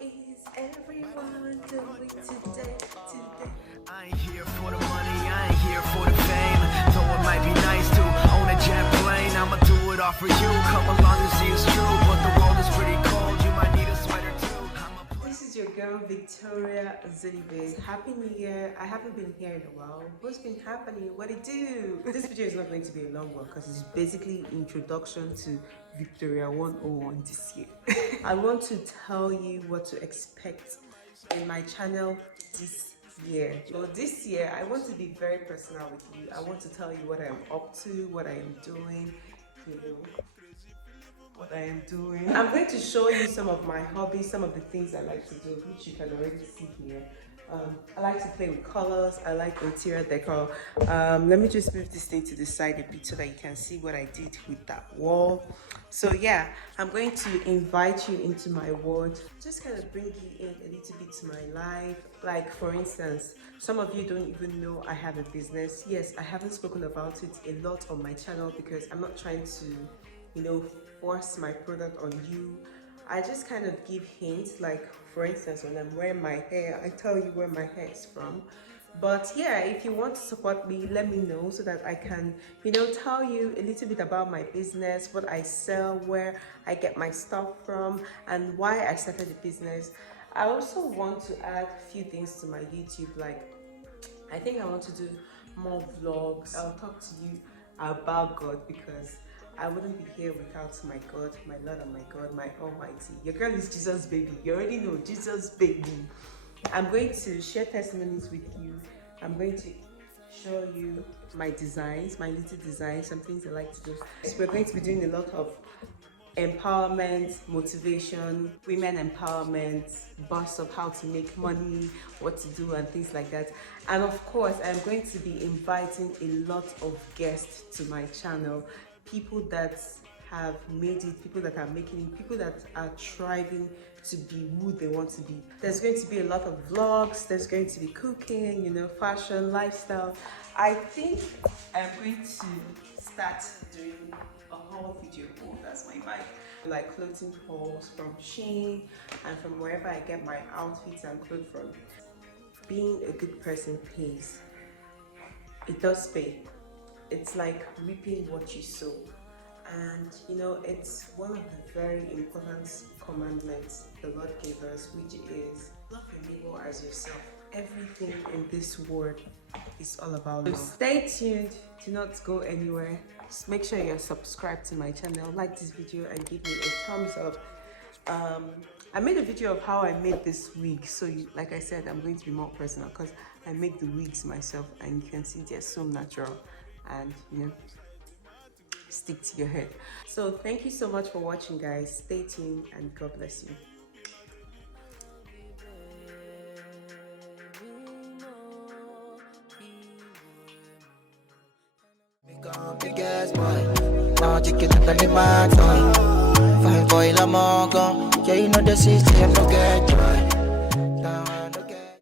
is everyone doing today? I ain't here for the money, I ain't here for the fame. Though it might be nice to own a jet plane, I'ma do it all for you. Come along and see it's true, but the world is pretty cold. You might need a sweater too. This is your girl Victoria Zilibe. Happy New Year. I haven't been here in a while. What's been happening? What it do? This video is not going to be a long one because it's basically introduction to Victoria 101 this year. I want to tell you what to expect in my channel this year. So this year I want to be very personal with you. I want to tell you what I am up to, what I am doing, what I am doing. I'm going to show you some of my hobbies, some of the things I like to do, which you can already see here. I like to play with colors. I like interior decor. Let me just move this thing to the side a bit so that you can see what I did with that wall. So yeah, I'm going to invite you into my world, just kind of bring you in a little bit to my life. Like for instance, some of you don't even know I have a business. Yes, I haven't spoken about it a lot on my channel because I'm not trying to, force my product on you. I just kind of give hints, like for instance, when I'm wearing my hair, I tell you where my hair is from. But yeah, if you want to support me, let me know so that I can, tell you a little bit about my business, what I sell, where I get my stuff from, and why I started the business. I also want to add a few things to my YouTube, like I think I want to do more vlogs. I'll talk to you about God because I wouldn't be here without my God, my Lord and my God, my Almighty. Your girl is Jesus baby. You already know, Jesus baby. I'm going to share testimonies with you. I'm going to show you my designs, my little designs, some things I like to do. So we're going to be doing a lot of empowerment, motivation, women empowerment, bust of how to make money, what to do and things like that. And of course, I'm going to be inviting a lot of guests to my channel. People that have made it, people that are making it, people that are striving to be who they want to be. There's going to be a lot of vlogs, there's going to be cooking, fashion, lifestyle. I think I'm going to start doing a haul video. Oh, that's my mic. Like clothing hauls from Shein and from wherever I get my outfits and clothes from. Being a good person pays. It does pay. It's like reaping what you sow, and it's one of the very important commandments the Lord gave us, which is love your neighbor as yourself. Everything in this world is all about love. So stay tuned, do not go anywhere. Just make sure you're subscribed to my channel, like this video and give me a thumbs up. I made a video of how I made this wig, so like I said, I'm going to be more personal because I make the wigs myself and you can see they're so natural and stick to your head. So thank you so much for watching, guys. Stay tuned and God bless you. Big ass boy, now you get the man toy. Fine boy, la mongo. Yeah, you know the system, no get joy.